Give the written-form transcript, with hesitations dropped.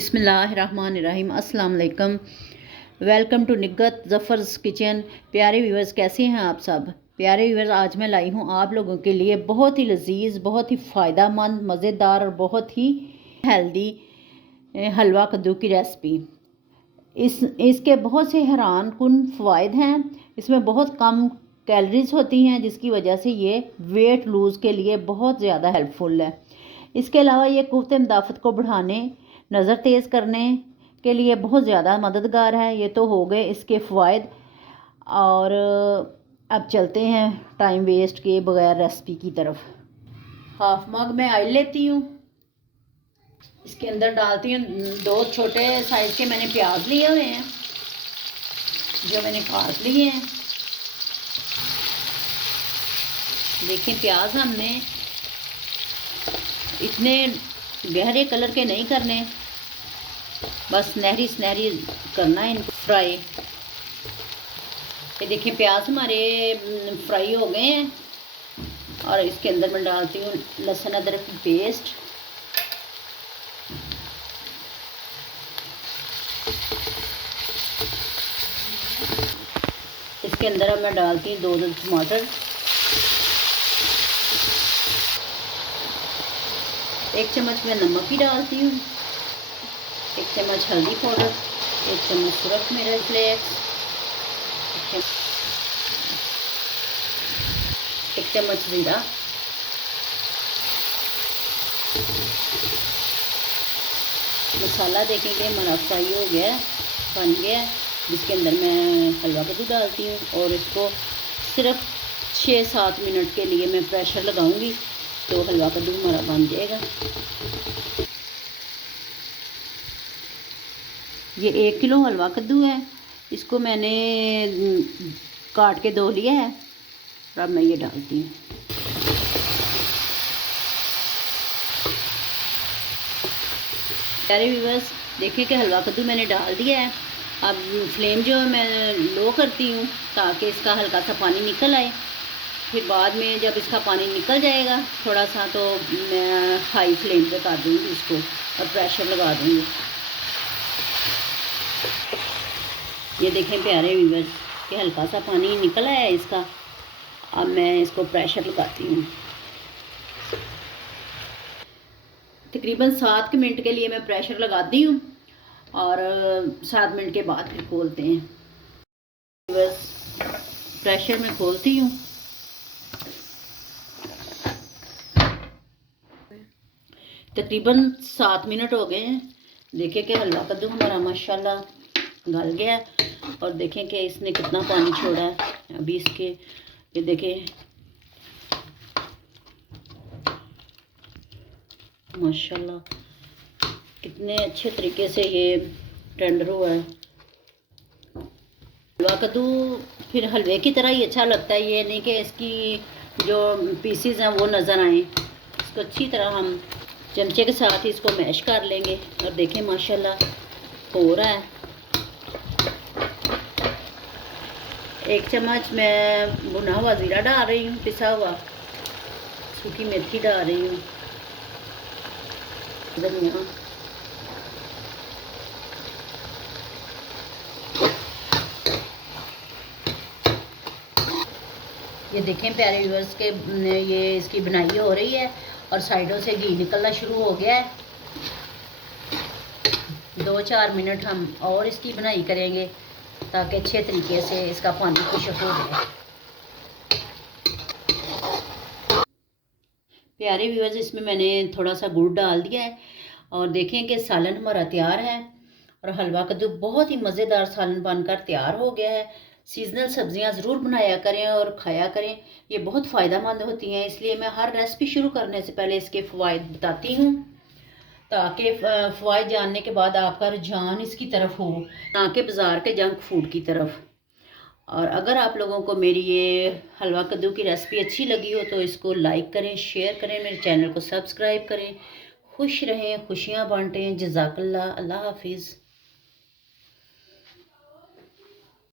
बिस्मिल्लाहिर्रहमानिर्रहीम। अस्सलाम वालेकुम। Welcome to Nighat Zafar's kitchen. प्यारे व्यूवर्स, कैसे हैं आप सब? प्यारे व्यूवर्स, आज मैं लाई हूँ आप लोगों के लिए बहुत ही लजीज, बहुत ही फ़ायदा मंद, मज़ेदार और बहुत ही हेल्दी हलवा कद्दू की रेसिपी। इसके बहुत से हैरान कुन फ़वाइद हैं। इसमें बहुत कम कैलोरीज होती हैं, जिसकी वजह से ये वेट लूज़ के लिए बहुत ज़्यादा हेल्पफुल है। इसके अलावा ये क़ुव्वत मुदाफ़त को बढ़ाने, नज़र तेज़ करने के लिए बहुत ज़्यादा मददगार है। ये तो हो गए इसके फ़वाइद। और अब चलते हैं टाइम वेस्ट किए बगैर रेसिपी की तरफ। हाफ मग में ऑयल लेती हूँ। इसके अंदर डालती हूँ 2 छोटे साइज़ के मैंने प्याज लिए हुए हैं, जो मैंने काट लिए हैं। देखिए, प्याज हमने इतने गहरे कलर के नहीं करने, बस सुनहरी सुनहरी करना है इनको फ्राई। ये देखिए, प्याज हमारे फ्राई हो गए हैं। और इसके अंदर मैं डालती हूँ लहसुन अदरक की पेस्ट। इसके अंदर अब मैं डालती हूँ 2 टमाटर, 1 चम्मच मैं नमक भी डालती हूँ, 1 चम्मच हल्दी पाउडर, 1 चम्मच सुरख मिर्च फ्लेक्स, 1 चम्मच ज़ीरा, मसाला देखेंगे हमारा फ्राई हो गया, बन गया। जिसके अंदर मैं हलवा कद्दू डालती हूँ और इसको सिर्फ 6-7 मिनट के लिए मैं प्रेशर लगाऊंगी, तो हलवा कद्दू हमारा बन जाएगा। ये 1 किलो हलवा कद्दू है। इसको मैंने काट के धो लिया है और अब मैं ये डालती हूँ। प्यारे व्यूवर्स, देखिए कि हलवा कद्दू मैंने डाल दिया है। अब फ्लेम जो है मैं लो करती हूँ, ताकि इसका हल्का सा पानी निकल आए। फिर बाद में जब इसका पानी निकल जाएगा थोड़ा सा, तो मैं हाई फ्लेम पे कर दूँगी इसको और प्रेशर लगा दूँगी। ये देखें प्यारे व्यूवर्स कि हल्का सा पानी निकल आया है इसका। अब मैं इसको प्रेशर लगाती हूँ। तकरीबन 7 मिनट के लिए मैं प्रेशर लगाती हूँ और 7 मिनट के बाद फिर खोलते हैं। बस प्रेशर में खोलती हूँ। तकरीबन 7 मिनट हो गए हैं। देखें कि हलवा कद्दू हमारा माशाल्लाह गल गया है और देखें कि इसने कितना पानी छोड़ा है। अभी इसके ये देखें माशाल्लाह कितने अच्छे तरीके से ये टेंडर हुआ है। हलवा कद्दू फिर हलवे की तरह ही अच्छा लगता है। ये नहीं कि इसकी जो पीसीज हैं वो नज़र आएँ। इसको अच्छी तरह हम चमचे के साथ ही इसको मैश कर लेंगे और देखें माशाल्लाह हो रहा है। 1 चम्मच मैं भुना हुआ ज़ीरा डाल रही हूँ, पिसा हुआ सूखी मेथी डाल रही हूँ, धनिया, ये देखें प्यारे व्यूअर्स के ये इसकी बनाई हो रही है और साइडों से घी निकलना शुरू हो गया है। 2-4 मिनट हम और इसकी बनाई करेंगे ताकि अच्छे तरीके से इसका पानी खुश्क हो जाए। प्यारे व्यूअर्स, इसमें मैंने थोड़ा सा गुड़ डाल दिया है और देखें कि सालन हमारा तैयार है और हलवा कद्दू बहुत ही मज़ेदार सालन बनकर तैयार हो गया है। सीजनल सब्जियां ज़रूर बनाया करें और खाया करें, ये बहुत फ़ायदेमंद होती हैं। इसलिए मैं हर रेसिपी शुरू करने से पहले इसके फ़वाइद बताती हूँ, ताकि फ़वाइद जानने के बाद आपका रुझान इसकी तरफ हो, ना कि बाज़ार के जंक फूड की तरफ। और अगर आप लोगों को मेरी ये हलवा कद्दू की रेसिपी अच्छी लगी हो तो इसको लाइक करें, शेयर करें, मेरे चैनल को सब्सक्राइब करें। खुश रहें, खुशियाँ बांटें। जज़ाकल्लाह। अल्लाह हाफिज़।